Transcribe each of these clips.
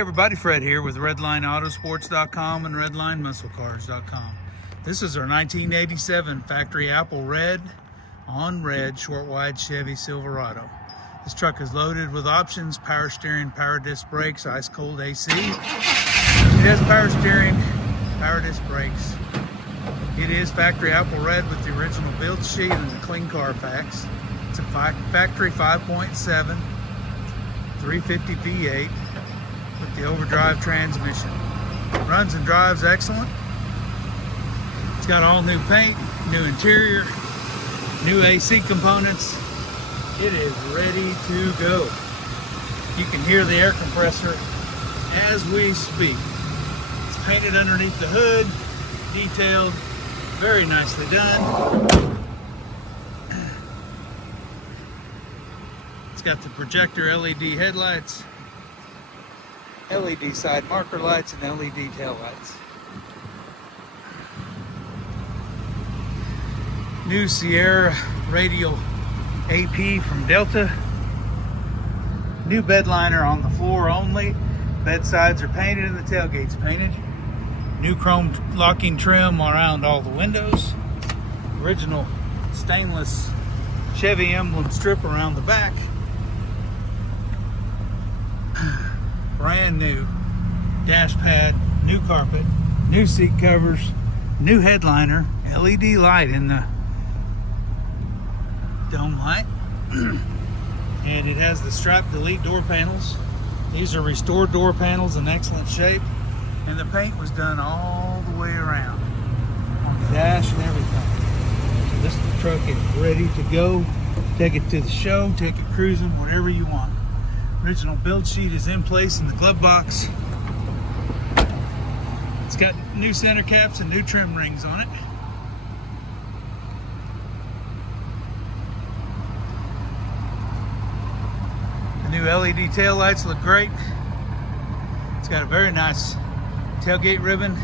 everybody, Fred here with RedlineAutosports.com and RedlineMuscleCars.com. This is our 1987 factory apple red on red short wide Chevy Silverado. This truck is loaded with options: power steering, power disc brakes, ice cold AC. It has power steering, power disc brakes. It is factory apple red with the original build sheet and the clean Carfax. It's a factory 5.7 350 V8 with the overdrive transmission. Runs and drives excellent. It's got all new paint, new interior, new AC components. It is ready to go. You can hear the air compressor as we speak. It's painted underneath the hood, detailed, very nicely done. It's got the projector LED headlights, LED side marker lights, and LED tail lights. New Sierra radial AP from Delta. New bed liner on the floor only. Bed sides are painted and the tailgate's painted. New chrome locking trim around all the windows. Original stainless Chevy emblem strip around the back. Brand new dash pad, new carpet, new seat covers, new headliner, LED light in the dome light. And it has the strap delete door panels. These are restored door panels in excellent shape, and the paint was done all the way around on the dash and everything. So this truck is ready to go. Take it to the show, take it cruising, whatever you want. Original build sheet is in place in the glove box. It's got new center caps and new trim rings on it. The new LED tail lights look great. It's got a very nice tailgate ribbon.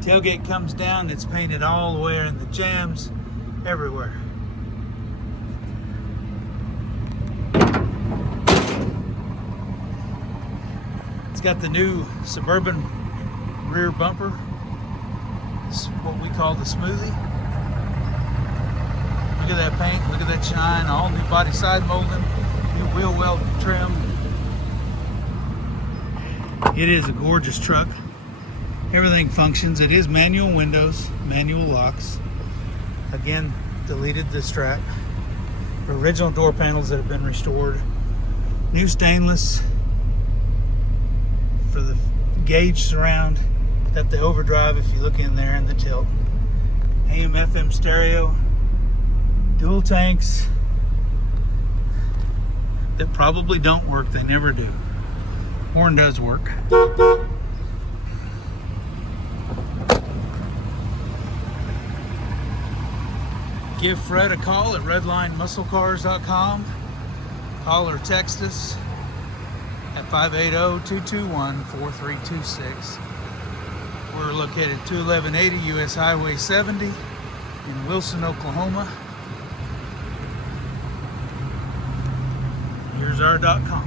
Tailgate comes down, it's painted all the way in the jambs, everywhere. It's got the new Suburban rear bumper. It's what we call the smoothie. Look at that paint, look at that shine, all new body side molding, new wheel well trim. It is a gorgeous truck. Everything functions. It is manual windows, manual locks. Again, deleted the strap. Original door panels that have been restored. New stainless for the gauge surround. Got the overdrive if you look in there, and the tilt. AM FM stereo. Dual tanks that probably don't work. They never do. Horn does work. Give Fred a call at RedlineMuscleCars.com. Call or text us at 580-221-4326. We're located at 21180 US Highway 70 in Wilson, Oklahoma. Here's our .com.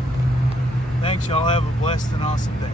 Thanks, y'all. Have a blessed and awesome day.